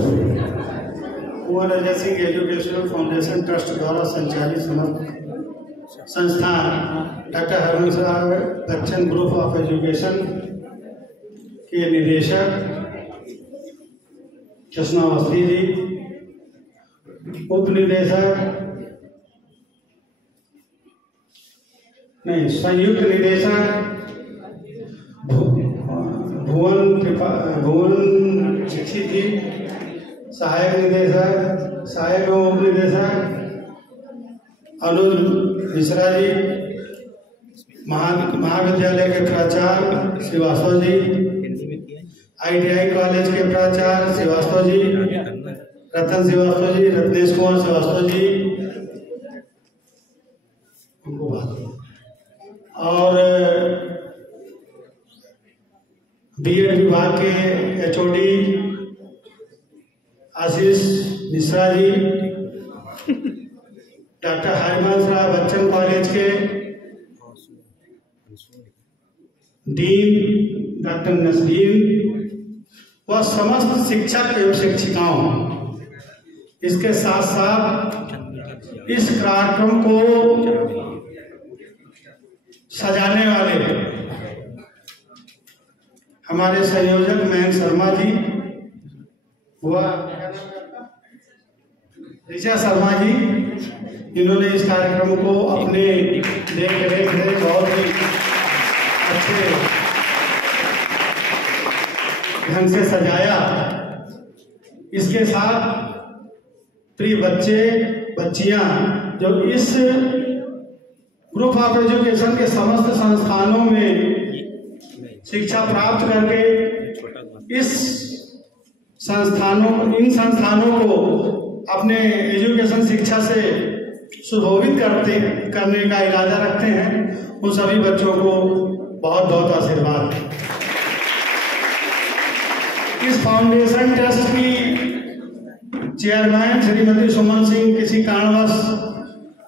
कुंवर agency educational foundation trust द्वारा संचालित संस्थान doctor Harvansh Rao Bachchan group of education के निदेशक कृष्णा अवस्थी जी, उप निदेशक संयुक्त निदेशक भुवन दीक्षित जी, सहायक निदेशक, सहायक एवं उप निदेशक अनुज मिश्रा जी, महाविद्यालय के प्राचार्य श्रीवास्तव जी, ITI कॉलेज के प्राचार्य श्रीवास्तव जी, रतन श्रीवास्तव जी, रत्नेश कुमार श्रीवास्तव जी, और BEd विभाग के HOD Ashish Mishra ji, doctor Harvansh Rao Bachchan college के डीन डॉक्टर नसरीन व समस्त शिक्षक एवं शिक्षिकाओं, इसके साथ साथ इस कार्यक्रम को सजाने वाले हमारे संयोजक मयंक शर्मा जी व ऋचा शर्मा जी, इन्होंने इस कार्यक्रम को अपने देख रेख में बहुत ही अच्छे ढंग से सजाया। इसके साथ प्रिय बच्चे बच्चियां जो इस ग्रुप ऑफ एजुकेशन के समस्त संस्थानों में शिक्षा प्राप्त करके इन संस्थानों को अपने एजुकेशन शिक्षा से सुशोभित करने का इरादा रखते हैं, उन सभी बच्चों को बहुत बहुत आशीर्वाद। इस फाउंडेशन ट्रस्ट की चेयरमैन श्रीमती सुमन सिंह किसी कारणवश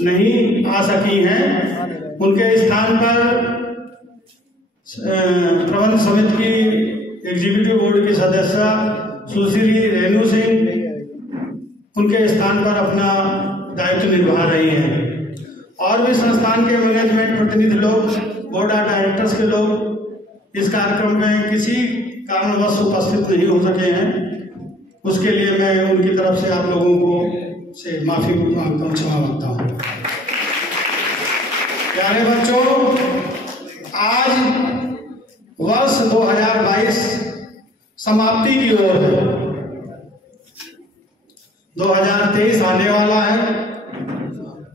नहीं आ सकी हैं, उनके स्थान पर प्रबंध समिति की एग्जीक्यूटिव बोर्ड की सदस्य सुश्री रेणु सिंह उनके स्थान पर अपना दायित्व निभा रही हैं, और भी संस्थान के मैनेजमेंट प्रतिनिधि लोग, बोर्ड ऑफ डायरेक्टर्स के लोग इस कार्यक्रम में किसी कारणवश उपस्थित नहीं हो सके हैं। उसके लिए मैं उनकी तरफ से आप लोगों को से माफी मांगता हूँ, क्षमा मांगता हूँ। प्यारे बच्चों, आज वर्ष 2022 समाप्ति की ओर है, 2023 आने वाला है,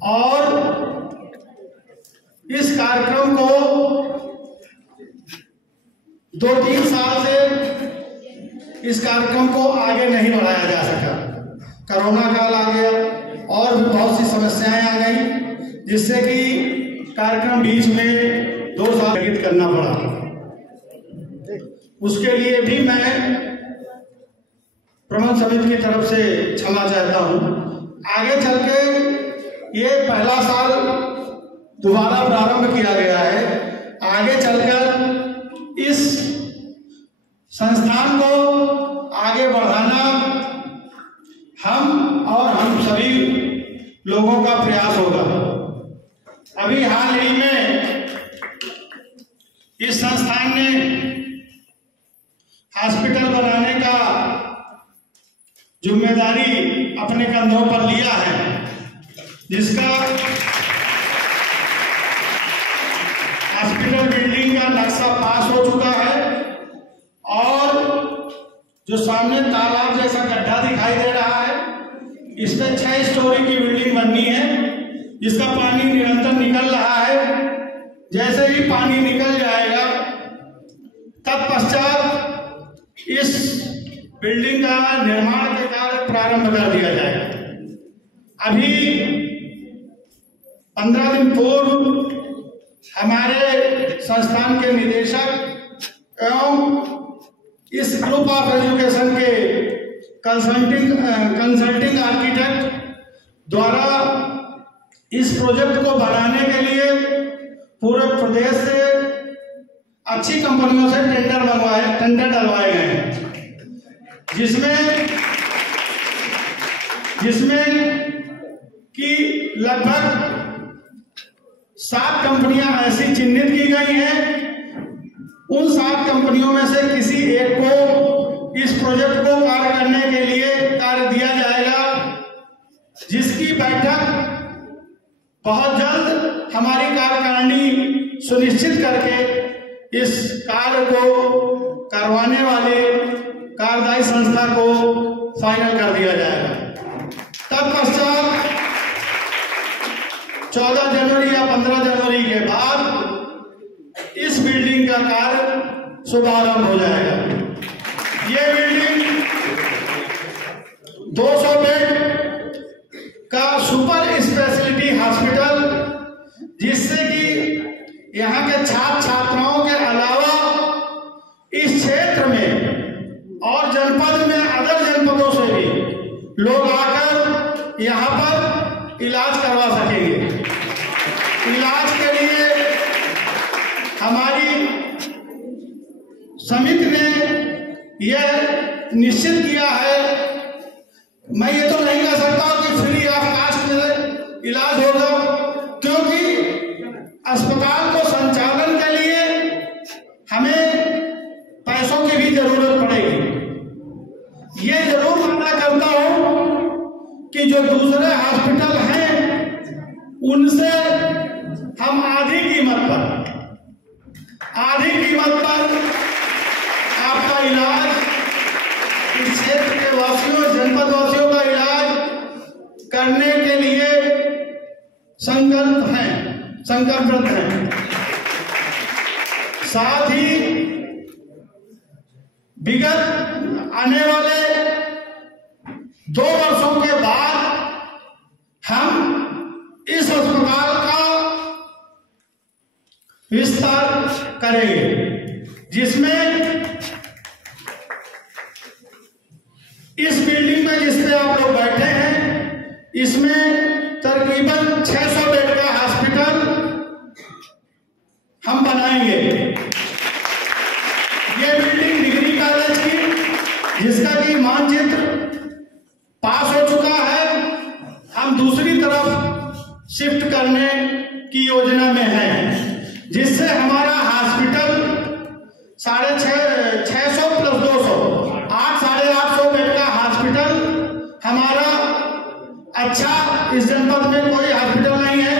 और इस कार्यक्रम को 2-3 साल से इस कार्यक्रम को आगे नहीं बढ़ाया जा सका। कोरोना काल आ गया और भी बहुत सी समस्याएं आ गई, जिससे कि कार्यक्रम बीच में 2 साल स्थगित करना पड़ा। उसके लिए भी मैं प्रबंध समिति की तरफ से क्षमा चाहता हूं। आगे चल के ये पहला साल दोबारा प्रारंभ किया गया है। आगे चलकर इस संस्थान को आगे बढ़ाना हम सभी लोगों का प्रयास होगा। अभी हाल ही में इस संस्थान ने हॉस्पिटल बनाने का जिम्मेदारी अपने कंधों पर लिया है, जिसका हॉस्पिटल बिल्डिंग का नक्शा पास हो चुका है, और जो सामने तालाब जैसा गड्ढा दिखाई दे रहा है, इस पे 6 स्टोरी की बिल्डिंग बननी है, जिसका पानी निरंतर निकल रहा है। जैसे ही पानी निकल जाएगा तत्पश्चात इस बिल्डिंग का निर्माण के कार्य प्रारंभ कर दिया जाएगा। अभी 15 दिन पूर्व हमारे संस्थान के निदेशक एवं इस ग्रुप ऑफ एजुकेशन के कंसल्टिंग आर्किटेक्ट द्वारा इस प्रोजेक्ट को बनाने के लिए पूरे प्रदेश से अच्छी कंपनियों से टेंडर डलवाए गए हैं, जिसमें जिसमें कि लगभग 7 कंपनियां ऐसी चिन्हित की गई हैं। उन 7 कंपनियों में से किसी एक को इस प्रोजेक्ट को कार्य करने के लिए कार्य दिया जाएगा, जिसकी बैठक बहुत जल्द हमारी कार्यकारिणी सुनिश्चित करके इस कार्य को करवाने वाले कार्यदायी संस्था को फाइनल कर दिया जाएगा। तत्पश्चात 14 जनवरी या 15 जनवरी के बाद इस बिल्डिंग का कार्य शुभारंभ हो जाएगा। ये बिल्डिंग 200 बेड का सुपर स्पेशलिटी हॉस्पिटल, जिससे कि यहाँ के छात्र छात्राओं के अलावा इस क्षेत्र में और जनपद में अदर जनपदों से भी लोग आकर यहाँ पर इलाज करवा सकेंगे। इलाज के लिए हमारी समिति ने यह निश्चित किया है, मैं ये तो नहीं कह सकता कि फ्री ऑफ कास्ट इलाज होगा, क्योंकि अस्पताल को संचालन के लिए हमें पैसों की भी जरूरत पड़ेगी। ये जरूर माना करता हूं कि जो दूसरे हॉस्पिटल हैं उनसे हम आधी कीमत पर आपका इलाज, इस क्षेत्र के वासियों, जनपद वासियों का इलाज करने के लिए संकल्पबद्ध हैं। साथ ही विगत आने वाले 2 वर्षों के बाद हम इस अस्पताल का विस्तार करेंगे, जिसमें इस बिल्डिंग में जिस पे आप लोग बैठे हैं, इसमें तकरीबन 600 बेड का हॉस्पिटल हम बनाएंगे। ये बिल्डिंग डिग्री कॉलेज की, जिसका कि मानचित्र पास हो चुका है, हम दूसरी तरफ शिफ्ट करने की योजना में है, जिससे हमारा हॉस्पिटल 650 प्लस 200 850 बेड का हॉस्पिटल हमारा अच्छा, इस जनपद में कोई हॉस्पिटल नहीं है।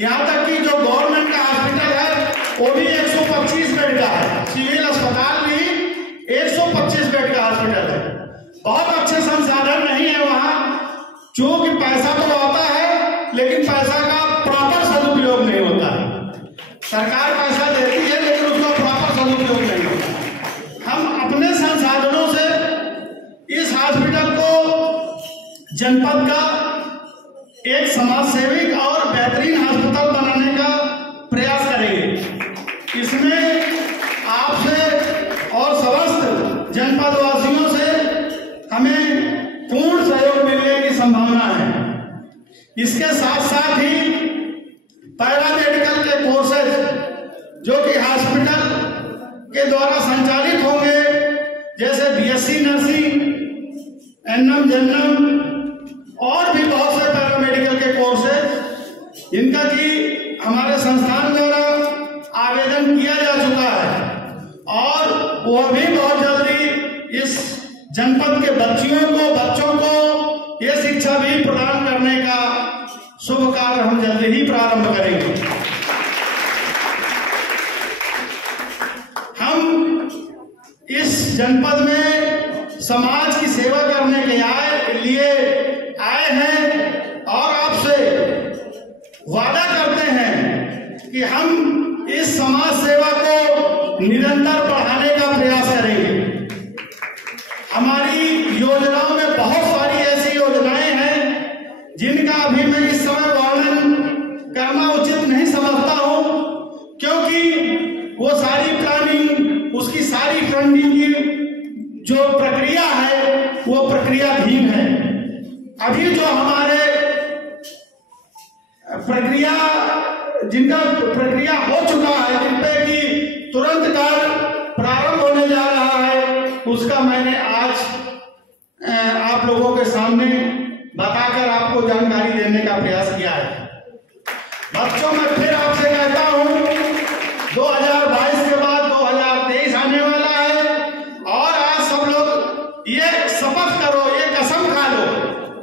यहाँ तक कि जो गवर्नमेंट का हॉस्पिटल है वो भी 125 बेड का है, सिविल अस्पताल भी 125 बेड का हॉस्पिटल है। बहुत अच्छे संसाधन नहीं है वहाँ, चूंकि पैसा तो आता है लेकिन पैसा का प्रॉपर सदुपयोग नहीं होता है। सरकार पैसा देती है लेकिन उसका प्रॉपर सदुपयोग नहीं होता। हम अपने संसाधनों से इस हॉस्पिटल को जनपद का एक समाज सेविक और बेहतरीन अस्पताल बनाने का प्रयास करेंगे। इसमें आपसे और समस्त जनपद वासियों से हमें पूर्ण सहयोग मिलने की संभावना है। इसके साथ साथ ही पैरामेडिकल के कोर्सेज जो कि हॉस्पिटल के द्वारा संचालित होंगे, जैसे बीएससी नर्सिंग, एनएम, जनरल और भी बहुत से पैरामेडिकल के कोर्सेज, इनका कि हमारे संस्थान द्वारा आवेदन किया जा चुका है और वह भी बहुत जल्दी इस जनपद के बच्चों को ये शिक्षा भी प्रदान करने का शुभ कार्य हम जल्दी ही प्रारंभ करेंगे। हम इस जनपद में समाज की सेवा करने के लिए आए हैं और आपसे वादा करते हैं कि हम इस समाज सेवा को निरंतर बढ़ाने का प्रयास करेंगे। हमारी योजनाओं में बहुत सारी ऐसी योजनाएं हैं जिनका अभी मैं इस समय वर्णन करना उचित नहीं समझता हूं, क्योंकि वो सारी प्लानिंग, उसकी सारी फंडिंग की जो प्रक्रिया है वो प्रक्रियाधीन है। अभी जो हमारे जिनका प्रक्रिया हो चुका है, जिनपे कि तुरंत कार्य प्रारंभ होने जा रहा है, उसका मैंने आज आप लोगों के सामने बताकर आपको जानकारी देने का प्रयास किया है। बच्चों, मैं फिर आपसे कहता हूं 2022 के बाद 2023 आने वाला है और आज सब लोग ये शपथ करो, ये कसम खा लो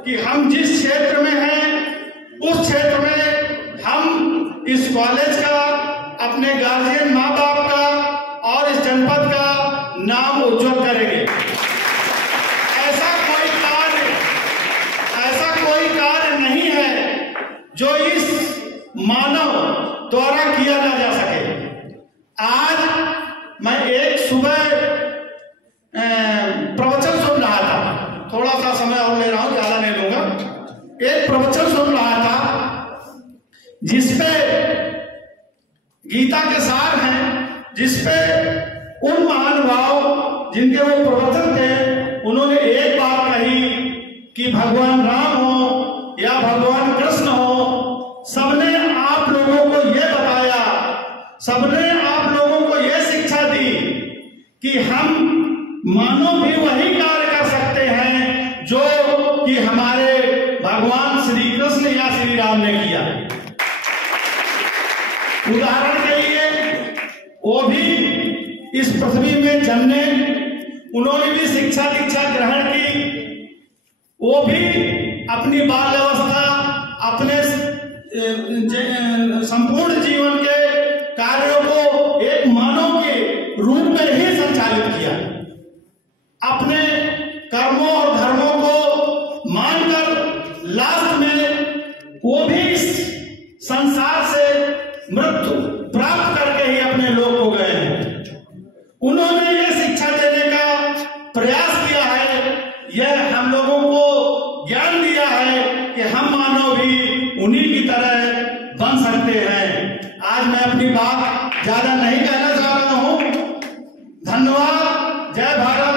कि हम जिस क्षेत्र में हैं उस क्षेत्र में हम इस कॉलेज का, अपने गार्जियन माँ बाप का और इस जनपद का नाम उज्जवल करेंगे। ऐसा कोई कार्य नहीं है जो इस मानव द्वारा किया ना जा सके। आज मैं एक सुबह प्रवचन सुन रहा था, थोड़ा सा समय और ले रहा हूं, ज्यादा नहीं लूंगा। एक प्रवचन सुन रहा था जिसपे गीता के सार हैं, जिसपे उन महानुभाव जिनके वो प्रवचन थे, उन्होंने एक बात कही कि भगवान राम हो या भगवान कृष्ण हो, सबने आप लोगों को यह बताया, सबने आप लोगों को यह शिक्षा दी कि हम मानव भी वही कार्य कर सकते हैं जो कि हमारे भगवान श्री कृष्ण या श्री राम ने किया। उदाहरण के लिए वो भी इस पृथ्वी में जन्मे, उन्होंने भी शिक्षा दीक्षा ग्रहण की, वो भी अपनी बाल अवस्था, अपने संपूर्ण जीवन के कार्यों को एक मानव के रूप में ही संचालित किया। अपने कर्मों और धर्मों को मानकर लास्ट में वो भी इस संसार से मृत्यु प्राप्त करके ही अपने लोक हो गए हैं। उन्होंने ये शिक्षा देने का प्रयास किया है, यह हम लोगों को ज्ञान दिया है कि हम मानव भी उन्हीं की तरह बन सकते हैं। आज मैं अपनी बात ज्यादा नहीं कहना चाह रहा हूं। धन्यवाद। जय भारत।